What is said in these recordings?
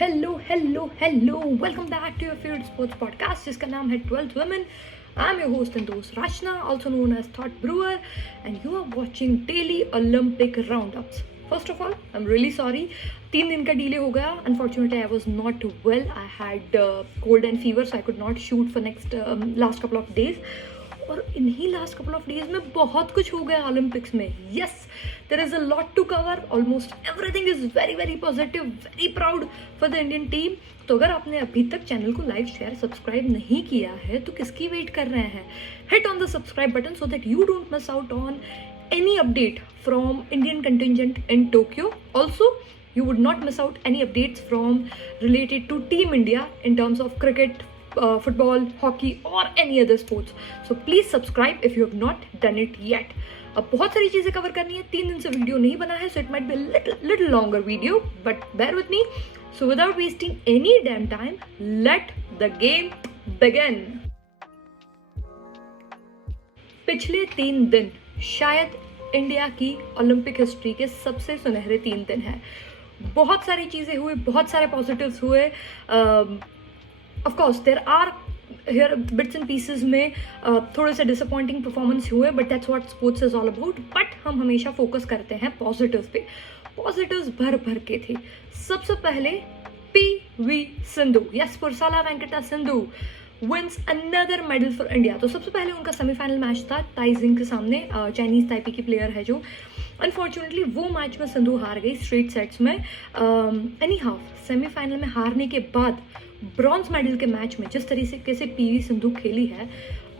Hello welcome back to your favourite sports podcast जिसका नाम है 12th women. I am your host and दोस्त Rachna, also known as Thought Brewer, and you are watching daily Olympic roundups. First of all, I'm really sorry. 3 दिन का delay हो गया. Unfortunately, I was not well. I had cold and fever, so I could not shoot for last couple of days. और इन्हीं last couple of days में बहुत कुछ हो गया ओलंपिक्स में. Yes, there is a lot to cover. Almost everything is very very positive, very proud for the Indian team. तो अगर आपने अभी तक चैनल को लाइक शेयर सब्सक्राइब नहीं किया है तो किसकी वेट कर रहे हैं? Hit on the subscribe button so that you don't miss out on any update from Indian contingent in Tokyo. Also, you would not miss out any updates from related to Team India in terms of cricket, football, hockey or any other sports. So please subscribe if you have not done it yet. अब बहुत सारी चीज़ें cover करनी है. 3 दिन से video नहीं बना है, so it might be a little longer video, but bear with me. So without wasting any damn time, let the game begin. पिछले 3 दिन शायद इंडिया की ओलंपिक हिस्ट्री के सबसे सुनहरे 3 दिन हैं. बहुत सारी चीज़ें हुई, बहुत सारे पॉजिटिव्स हुए. Of course there are here bits and pieces में थोड़े से डिसअपॉइंटिंग परफॉर्मेंस हुए, but that's what sports is all about. But हम हमेशा फोकस करते हैं पॉजिटिव्स पे. पॉजिटिव्स भर भर के थे. सबसे पहले PV Sindhu, yes, Pusarla Venkata Sindhu wins another medal for India. तो सबसे पहले उनका सेमीफाइनल मैच था ताइजिंग के सामने. चाइनीज ताइपी की प्लेयर है जो. अनफॉर्चुनेटली वो मैच में सिंधु हार गई स्ट्रेट सेट्स में. एनी हाउ सेमीफाइनल में हारने के बाद ब्रॉन्ज मेडल के मैच में जिस तरीके से PV सिंधु खेली है,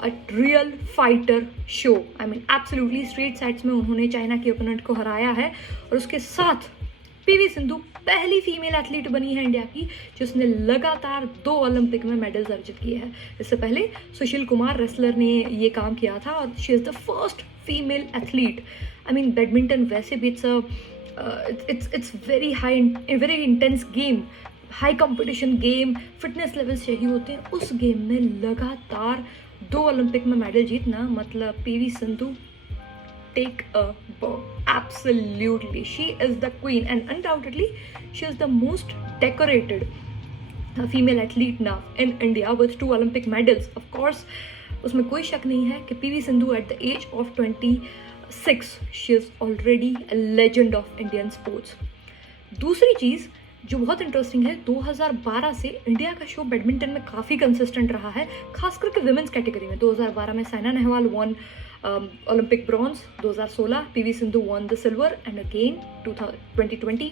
a real fighter show. I mean absolutely straight sets में उन्होंने चाइना के ओपोनेंट को हराया है. और उसके साथ PV सिंधु पहली फीमेल एथलीट बनी है इंडिया की जिसने लगातार 2 ओलंपिक में मेडल्स अर्जित किए हैं. इससे पहले सुशील कुमार रेसलर ने ये काम किया था और she is the first female athlete. I mean badminton वैसे भी it's very intense game, high competition game, fitness levels चाहिए होते हैं. उस गेम में लगातार 2 ओलंपिक में मेडल जीतना मतलब PV Sindhu take a bow. Absolutely, she is the queen and undoubtedly she is the most decorated female athlete now in India with 2 Olympic medals. Of course, उसमें कोई शक नहीं है कि PV Sindhu at the age of 26 she is already a legend of Indian sports. दूसरी चीज़ जो बहुत interesting है, 2012 से इंडिया का शो बैडमिंटन में काफ़ी कंसिस्टेंट रहा है, खास करके विमेंस कैटेगरी में. 2012 में Saina Nehwal won Olympic bronze, 2016 PV Sindhu won the silver and again 2021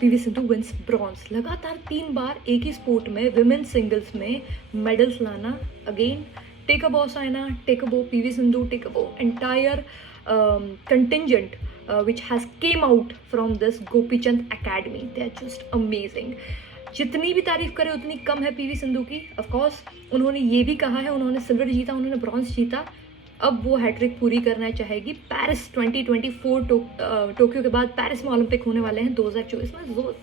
PV Sindhu wins bronze. लगातार 3 बार एक ही स्पोर्ट में विमेंस सिंगल्स में मेडल्स लाना. Again take a bow Saina, take a बो PV सिंधु, टेक अ बो entire contingent which has came out from this Gopi Chand Academy. They are just amazing. जितनी भी तारीफ करें उतनी कम है PV सिंधु की. ऑफ कोर्स उन्होंने ये भी कहा है, उन्होंने सिल्वर जीता, उन्होंने ब्रॉन्ज जीता, अब वो हैट्रिक पूरी करना चाहेगी. पेरिस 2024 टोक्यो के बाद पेरिस में ओलंपिक होने वाले हैं 2024 में, जो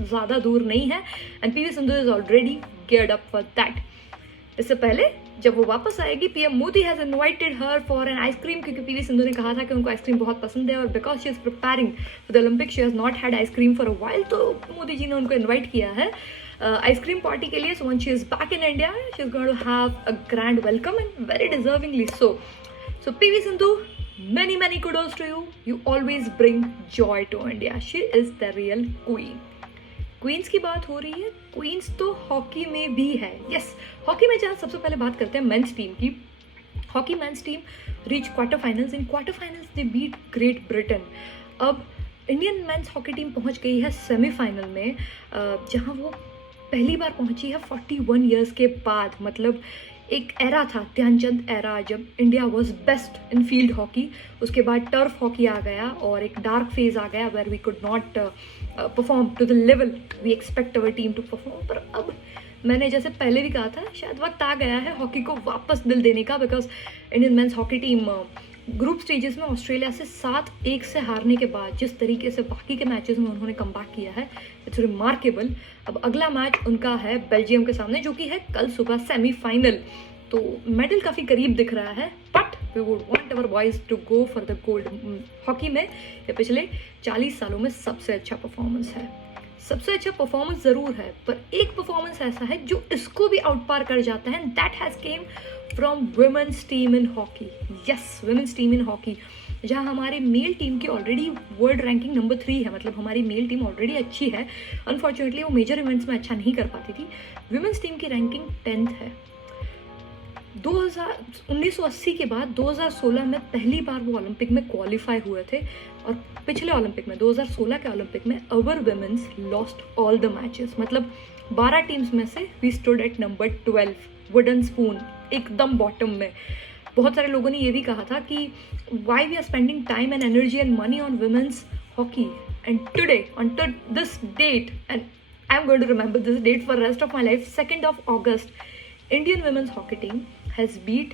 ज़्यादा दूर नहीं है. And PV Sindhu is already geared up for that. इससे पहले जब वो वापस आएगी, PM Modi has invited her for an ice cream, क्योंकि PV सिंधु ने कहा था कि उनको आइसक्रीम बहुत पसंद है और because she is preparing for the Olympic she has not had ice cream for a while. तो मोदी जी ने उनको इन्वाइट किया है आइसक्रीम पार्टी के लिए. So when she is back in India she is going to have a grand welcome and very deservingly so. So PV Sindhu, many kudos to you. You always bring joy to India. She is the real queen. Queens की बात हो रही है, queen's तो hockey में भी है. Yes, hockey में जहाँ सबसे पहले बात करते हैं मेंस टीम की. Hockey men's team reach quarter finals. In quarter finals they beat great Britain. अब इंडियन मेंस हॉकी टीम पहुंच गई है सेमीफाइनल में, जहां वो पहली बार पहुंची है 41 ईयर्स के बाद. मतलब एक एरा था, ध्यानचंद एरा, जब India was best in field hockey. उसके बाद टर्फ हॉकी आ गया और एक डार्क फेज आ गया where we could not perform to the level we expect our team to perform. पर अब मैंने जैसे पहले भी कहा था, शायद वक्त आ गया है हॉकी को वापस दिल देने का. Because Indian men's hockey team group stages में ऑस्ट्रेलिया से 7-1 से हारने के बाद जिस तरीके से बाकी के मैचेस में उन्होंने कमबैक किया है, इट्स रिमार्केबल. अब अगला मैच उनका है बेल्जियम के सामने, जो कि है कल सुबह सेमीफाइनल. तो मेडल काफ़ी करीब दिख रहा है, but we would want our boys to go for the gold. Hockey में ये पिछले 40 सालों में सबसे अच्छा परफॉर्मेंस है। सबसे अच्छा परफॉर्मेंस ज़रूर है, पर एक परफॉर्मेंस ऐसा है जो इसको भी आउट पार कर जाता है, and that has come from women's team in hockey. Yes, women's team in hockey, जहाँ हमारे मेल टीम की ऑलरेडी वर्ल्ड रैंकिंग नंबर 3 है, मतलब हमारी मेल टीम ऑलरेडी अच्छी है। अनफॉर्चुनेटली वो मेजर इवेंट्स में अच्छा नहीं कर पाती थी। वुमेन्स टीम की रैंकिंग 10th है। 1980 के बाद 2016 में पहली बार वो ओलंपिक में क्वालिफाई हुए थे, और पिछले ओलंपिक में 2016 के ओलंपिक में our women's lost all the matches. मतलब 12 टीम्स में से we stood at number 12, wooden spoon, एकदम बॉटम में। बहुत सारे लोगों ने ये भी कहा था कि why we are spending time and energy and money on women's hockey, and today on this date, and I am going to remember this date for rest of my life, 2nd of August, Indian women's hockey team has beat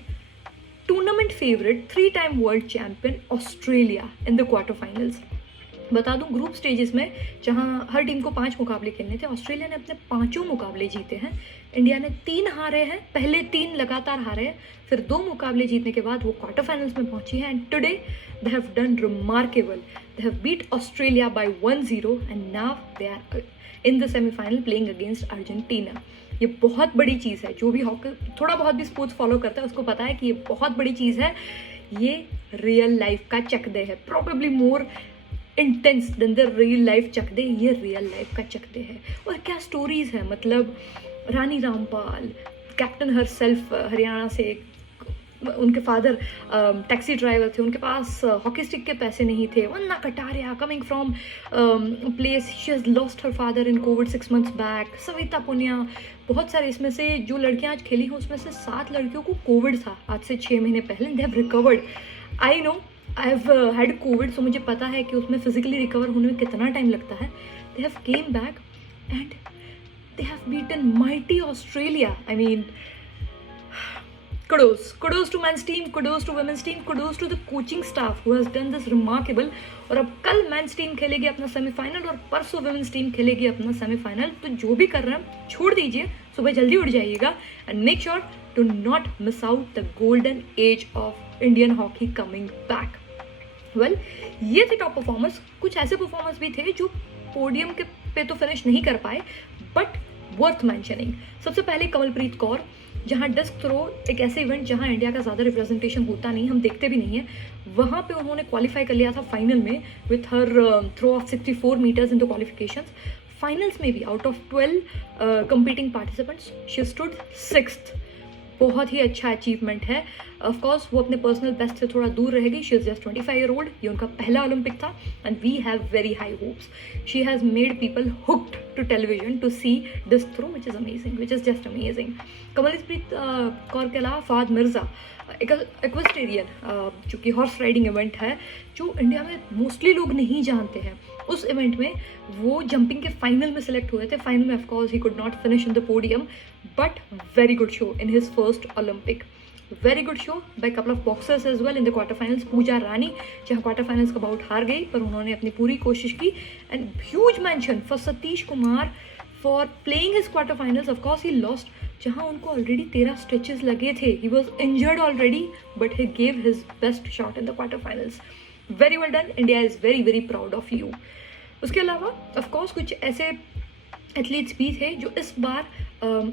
tournament favorite 3-time world champion Australia in the quarterfinals। बता दूं, group stages में जहां हर team को 5 मुकाबले खेलने थे, Australia ने अपने 5 मुकाबले जीते हैं। इंडिया ने 3 हारे हैं, पहले 3 लगातार हारे हैं, फिर 2 मुकाबले जीतने के बाद वो क्वार्टर फाइनल्स में पहुंची है, and today they have done remarkable. They have beat Australia by 1-0 and now they are in the semifinal playing against Argentina. ये बहुत बड़ी चीज़ है। जो भी हॉकी थोड़ा बहुत भी स्पोर्ट्स फॉलो करता है उसको पता है कि ये बहुत बड़ी चीज़ है। ये रियल लाइफ का चकदे है, probably more intense then the real life चकदे। ये रियल लाइफ का चकदे है, और क्या स्टोरीज है। मतलब रानी रामपाल, कैप्टन हरसेल्फ, हरियाणा से, उनके फादर टैक्सी ड्राइवर थे, उनके पास हॉकी स्टिक के पैसे नहीं थे। वन्ना Kataria coming from place, she has lost her father in Covid 6 months back. Savita Punia, बहुत सारे, इसमें से जो लड़कियां आज खेली हैं उसमें से 7 लड़कियों को कोविड था आज से 6 महीने पहले। They have recovered. I know, I have had Covid, so मुझे पता है कि उसमें फिजिकली रिकवर होने में कितना टाइम लगता है। They have came back and they have beaten mighty Australia. I mean, kudos to men's team, kudos to women's team, kudos to the coaching staff who has done this remarkable। और अब कल men's team खेलेगी अपना semifinal, और परसों women's team खेलेगी अपना semifinal. तो जो भी कर रहे हैं छोड़ दीजिए, सुबह जल्दी उठ जाइएगा, and make sure to not miss out the golden age of Indian hockey coming back. Well, ये थे टॉप परफॉर्मर्स। कुछ ऐसे परफॉर्मर्स भी थे जो पोडियम के पे तो फिनिश नहीं कर पाए, बट वर्थ मैंशनिंग। सबसे पहले कमलप्रीत कौर, जहाँ डिस्क थ्रो एक ऐसे इवेंट जहाँ इंडिया का ज़्यादा रिप्रेजेंटेशन होता नहीं, हम देखते भी नहीं है, वहाँ पे उन्होंने क्वालिफाई कर लिया था फाइनल में with her throw of 64 meters in the qualifications. Finals में भी out of 12 competing participants she stood 6th। बहुत ही अच्छा अचीवमेंट है। ऑफ कोर्स वो अपने पर्सनल बेस्ट से थोड़ा दूर रहेगी। She is just 25 year old। ये उनका पहला ओलंपिक था, and we have very high hopes. She has made people hooked to television to see discus throw, which is amazing, which is just amazing. Kamalpreet Kaur के अलावा फहद मिर्ज़ा, इक्वेस्टेरियन, जो कि horse riding event है, जो इंडिया में मोस्टली लोग नहीं जानते हैं। उस इवेंट में वो जंपिंग के फाइनल में सिलेक्ट हुए थे। फाइनल में of course he could not finish in the podium, but very good show in his first Olympic. Very good show by couple of boxers as well in the quarter finals. Pooja Rani, जहाँ quarter finals का bought हार गई, पर उन्होंने अपनी पूरी कोशिश की। And huge mention for Satish Kumar for playing his quarter finals. Of course he lost, जहाँ उनको ऑलरेडी 13 स्टिचेस लगे थे। He was injured already, but he gave his best shot in the quarter finals. Very well done, India is very very proud of you. उसके अलावा of course कुछ ऐसे athletes भी थे जो इस बार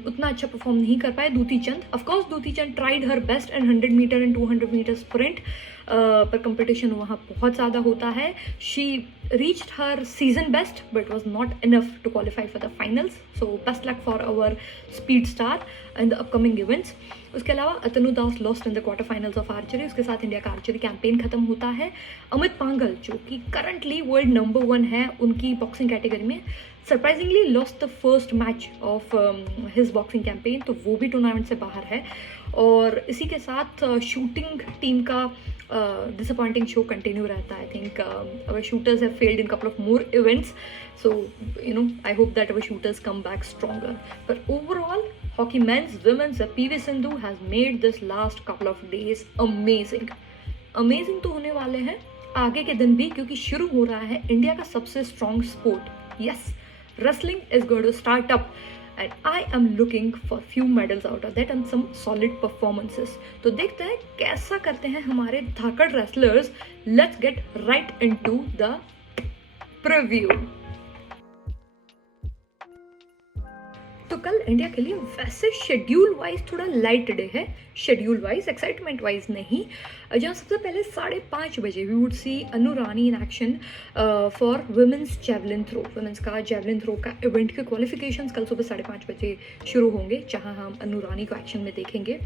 उतना अच्छा परफॉर्म नहीं कर पाए। दूती Chand, of course Dutee Chand tried her best in 100 meter and 200 meter sprint, पर कंपटीशन वहाँ बहुत ज़्यादा होता है। She reached her season best but was not enough to qualify for the finals. So best luck for our speed star in the upcoming events. उसके अलावा Atanu Das lost in the quarter finals of archery. उसके साथ India का archery campaign खत्म होता है। अमित पांगल, जो कि करंटली वर्ल्ड नंबर 1 है उनकी बॉक्सिंग कैटेगरी में, surprisingly lost the first match of his boxing campaign, तो वो भी टूर्नामेंट से बाहर है। और इसी के साथ शूटिंग टीम का डिसअपॉइंटिंग शो कंटिन्यू रहता है। I think our shooters have failed in couple of more events, so you know I hope that our shooters come back stronger. पर overall hockey men's, women's, PV Sindhu has made this last couple of days amazing। Amazing तो होने वाले हैं आगे के दिन भी, क्योंकि शुरू हो रहा है इंडिया का सबसे strong sport. Yes, wrestling is going to start up and I am looking for few medals out of that and some solid performances. तो देखते हैं कैसा करते हैं हमारे धाकड़ wrestlers. Let's get right into the preview. तो कल इंडिया के लिए वैसे शेड्यूल वाइज थोड़ा लाइट डे है. शेड्यूल वाइज, एक्साइटमेंट वाइज नहीं. जहाँ सबसे पहले 5:30 बजे we would see Anu Rani in action for women's javelin throw. Women's का जेवलिन थ्रो का इवेंट के क्वालिफिकेशंस कल सुबह 5:30 बजे शुरू होंगे, जहाँ हम अनु रानी को एक्शन में देखेंगे.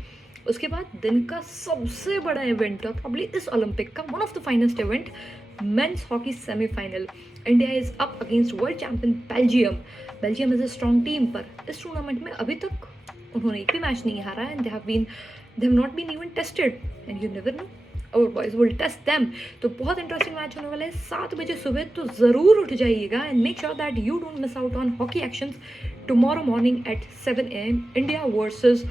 उसके बाद दिन का सबसे बड़ा इवेंट और प्रॉब्ली इस ओलंपिक का one of the finest event, men's hockey semifinal. India is up against world champion Belgium. Belgium is a strong team, पर इस टूर्नामेंट में अभी तक उन्होंने एक भी मैच नहीं हारा है. And they have not been even tested and you never know, our boys will test them. तो बहुत इंटरेस्टिंग मैच होने वाला है 7 बजे सुबह. तो ज़रूर उठ जाइएगा and make sure that you don't miss out on hockey actions tomorrow morning at 7 AM. India versus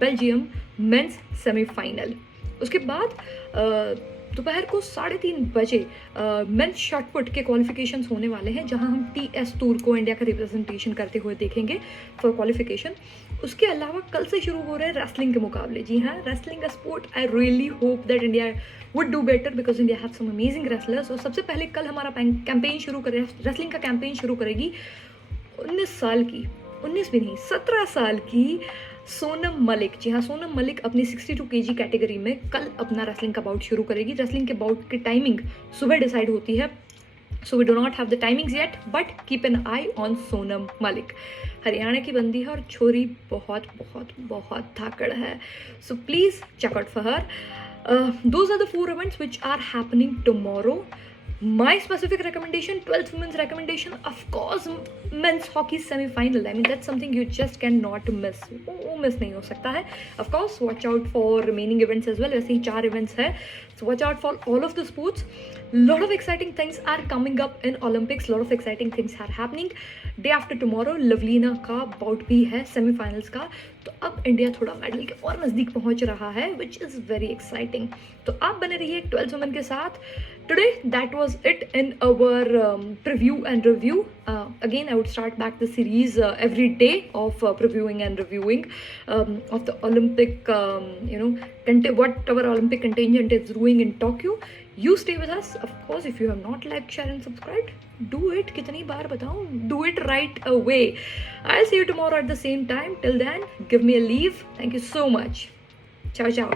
Belgium men's semifinal. उसके बाद दोपहर को 3:30 बजे मेंस शॉटपुट के क्वालिफिकेशंस होने वाले हैं, जहां हम TS टूर को इंडिया का रिप्रेजेंटेशन करते हुए देखेंगे फॉर क्वालिफिकेशन. उसके अलावा कल से शुरू हो रहे हैं रेसलिंग के मुकाबले. जी हाँ, रेसलिंग का sport I really hope that India would do better because India have some amazing wrestlers. और सबसे पहले कल हमारा कैंपेन शुरू करे, रेसलिंग का कैंपेन शुरू करेगी 19 साल की, 19 भी नहीं 17 साल की सोनम मलिक. जी हाँ, सोनम मलिक अपनी 62 kg कैटेगरी में कल अपना रेसलिंग का बाउट शुरू करेगी. रेसलिंग के बाउट की टाइमिंग सुबह डिसाइड होती है, so we do not have the timings yet, but keep an eye on Sonam Malik. Haryana की बंदी है और छोरी बहुत बहुत बहुत धाकड़ है. So please check out for her. Those are the 4 events which are happening tomorrow. My specific recommendation, 12th women's recommendation, of course, men's hockey semi-final. I mean, that's something you just cannot miss. वो miss नहीं हो सकता है. Of course, watch out for remaining events as well. ऐसे ही 4 events है. So watch out for all of the sports. Lot of exciting things are coming up in Olympics. Lot of exciting things are happening. Day after tomorrow, Lovlina का bought भी है semifinals का. तो अब India थोड़ा medal के और नज़दीक पहुंच रहा है, विच इज़ वेरी एक्साइटिंग. तो आप बने रहिए 12 वुमेन के साथ. Today, that was it in our preview and review. Again, I would start back the series every day of previewing and reviewing of the Olympic, whatever Olympic contingent is doing in Tokyo. You stay with us. Of course, if you have not liked, share and subscribed, do it. कितनी बार बताऊँ? Do it right away. I'll see you tomorrow at the same time. Till then, give me a leave. Thank you so much. Ciao, ciao.